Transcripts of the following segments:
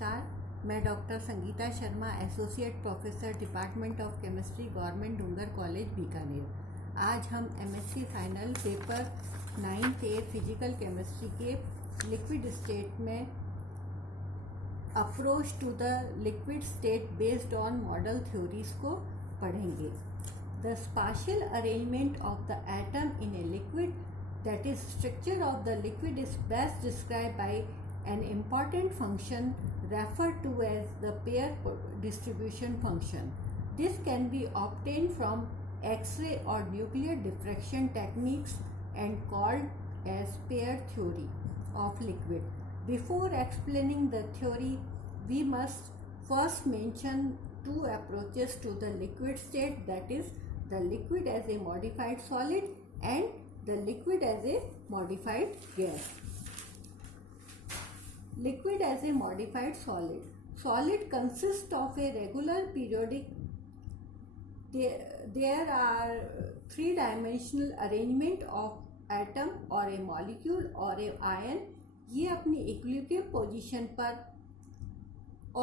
नमस्कार, मैं doctor Sangeeta Sharma, associate professor department of chemistry, government Dungar college Bikaner. आज हम MSc final paper 9A physical chemistry के लिक्विड स्टेट में approach to the liquid state based on model theories को पढ़ेंगे। The spatial arrangement of the atom in a liquid, that is structure of the liquid, is best described by an important function referred to as the pair distribution function. This can be obtained from X-ray or nuclear diffraction techniques and called as pair theory of liquid. Before explaining the theory, we must first mention two approaches to the liquid state, that is the liquid as a modified solid and the liquid as a modified gas. Liquid as a modified solid. Solid consists of a regular periodic. There are three-dimensional arrangement of atom or a molecule or a ion. ये अपनी equilibrium position पर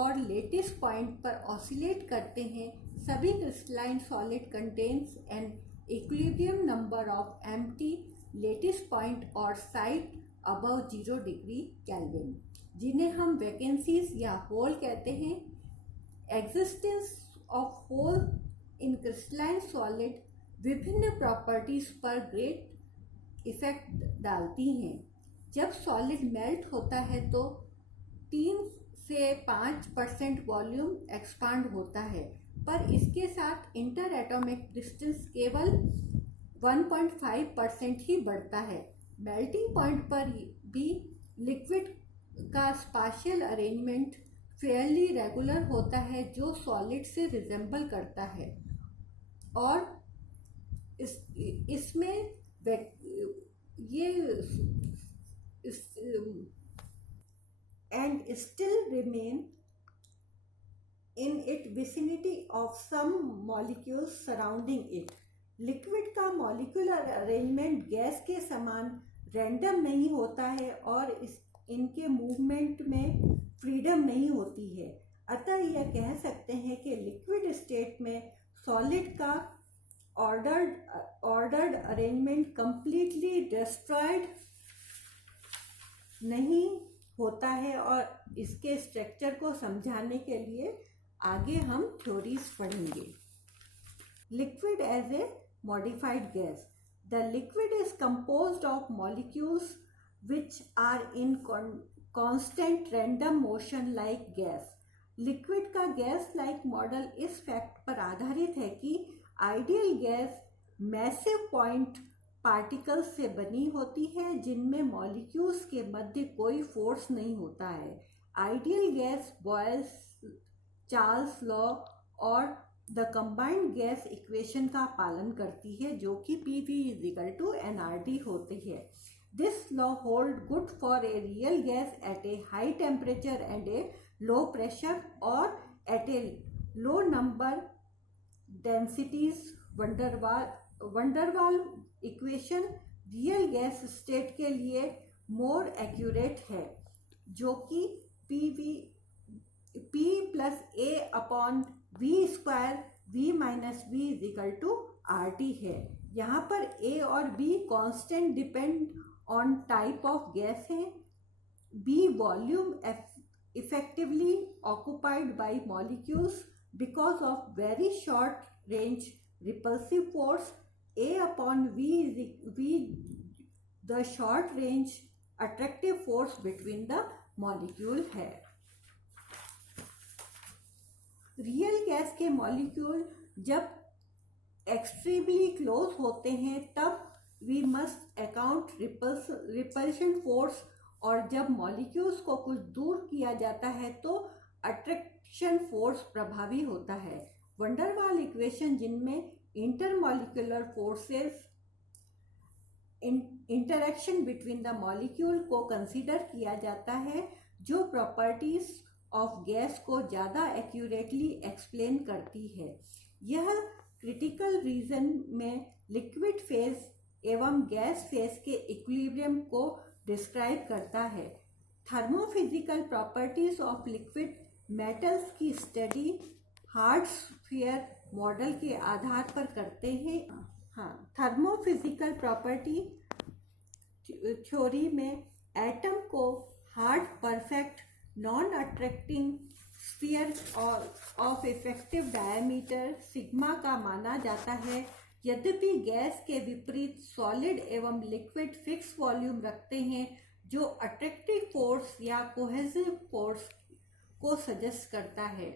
और lettuce point पर oscillate करते हैं। सभी crystalline solid contains an equilibrium number of empty lattice point और site above 0 degree Kelvin, जिन्हें हम वैकेंसीज या होल कहते हैं। Existence of hole in crystalline solid विभिन्न प्रॉपर्टीज पर ग्रेट इफेक्ट डालती हैं। जब सॉलिड मेल्ट होता है तो 3 से 5% वॉल्यूम एक्सपांड होता है, पर इसके साथ इंटर एटॉमिक डिस्टेंस केवल 1.5% ही बढ़ता है। मेल्टिंग पॉइंट पर भी लिक्विड का स्पाशियल अरेंजमेंट फेयरली रेगुलर होता है, जो सॉलिड से रिजेंबल करता है, और इसमें and still remain in its vicinity of some molecules surrounding it. Liquid का मॉलिक्यूलर अरेंजमेंट गैस के समान रैंडम नहीं होता है और इनके मूवमेंट में फ्रीडम नहीं होती है। अतः यह कह सकते हैं कि लिक्विड स्टेट में सॉलिड का ऑर्डर्ड अरेंजमेंट कंप्लीटली डिस्ट्रॉयड नहीं होता है। और इसके स्ट्रक्चर को समझाने के लिए आगे हम थ्योरीज पढ़ेंगे। Liquid as a modified gas. The liquid is composed of molecules which are in constant random motion like gas. Liquid का गैस लाइक मॉडल इस फैक्ट पर आधारित है कि ideal gas massive point particles से बनी होती है, जिनमें मॉलिक्यूल्स के मध्य कोई फोर्स नहीं होता है। Ideal gas Boyle's Charles law और द कंबाइंड गैस इक्वेशन का पालन करती है, जो कि PV = nRT होती है। This law hold good for a real gas at a high temperature and a low pressure और at a low number densities. Van der Waals equation real gas state के लिए मोर एक्यूरेट है, जो कि P+A/V² V-V है। यहाँ पर A और B constant depend on type of gas है। B volume effectively occupied by molecules because of very short range repulsive force. A/V the short range attractive force between the molecule है। Real gas के molecule जब extremely close होते हैं तब we must account repulsion force, और जब molecules को कुछ दूर किया जाता है तो अट्रैक्शन फोर्स प्रभावी होता है। वंडरवाल इक्वेशन, जिनमें intermolecular forces interaction between the molecule को कंसीडर किया जाता है, जो प्रॉपर्टीज ऑफ गैस को ज़्यादा एक्यूरेटली एक्सप्लेन करती है। यह क्रिटिकल रीजन में लिक्विड फेज एवं गैस फेज के इक्विलिब्रियम को डिस्क्राइब करता है। Thermophysical properties of liquid metals की स्टडी हार्ड स्फीयर मॉडल के आधार पर करते हैं। हाँ, थर्मोफिजिकल प्रॉपर्टी थ्योरी में एटम को hard perfect non attracting sphere of effective diameter sigma का माना जाता है। यद्यपि गैस के विपरीत सॉलिड एवं लिक्विड फिक्स वॉल्यूम रखते हैं जो अट्रैक्टिव फोर्स या कोहेसिव फोर्स को सजेस्ट करता है।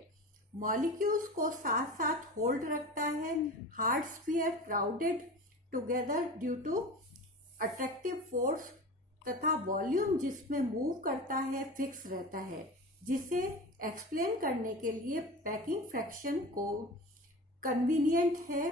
मॉलिक्यूल्स को साथ साथ होल्ड रखता है। Hard sphere crowded together due to attractive force तथा वॉल्यूम जिसमें मूव करता है फिक्स रहता है, जिसे एक्सप्लेन करने के लिए पैकिंग फ्रैक्शन को कन्वीनियंट है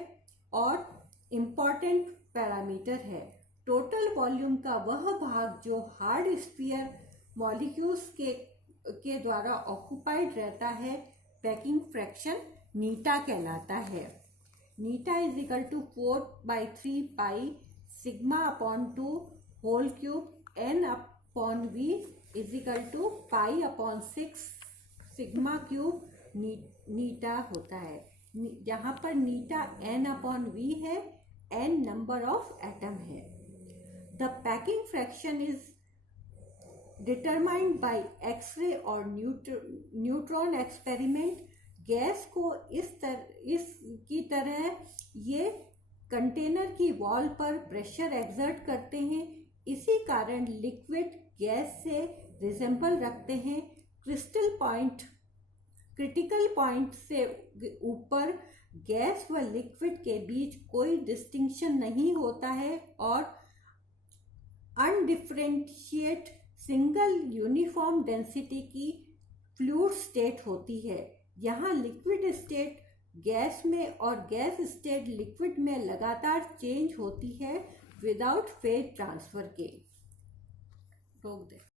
और इम्पॉर्टेंट पैरामीटर है। टोटल वॉल्यूम का वह भाग जो हार्ड स्फीयर मॉलिक्यूल्स के द्वारा ऑक्युपाइड रहता है पैकिंग फ्रैक्शन नीटा कहलाता है। नीटा is equal to 4/3 pi sigma upon 2 whole cube n upon v is equal to pi upon 6 sigma cube नीटा होता है, जहाँ पर नीटा n अपॉन v है, n नंबर ऑफ एटम है। The packing fraction is determined by X-ray और neutron experiment. Gas को इसकी तरह ये कंटेनर की वॉल पर प्रेशर एक्सर्ट करते हैं, इसी कारण लिक्विड गैस से रिजेंबल रखते हैं। क्रिटिकल पॉइंट से ऊपर गैस व लिक्विड के बीच कोई डिस्टिंक्शन नहीं होता है और अनडिफरेंशिएट सिंगल यूनिफॉर्म डेंसिटी की फ्लूइड स्टेट होती है। यहाँ लिक्विड स्टेट गैस में और गैस स्टेट लिक्विड में लगातार चेंज होती है विदाउट फेज ट्रांसफर के। रोक दे।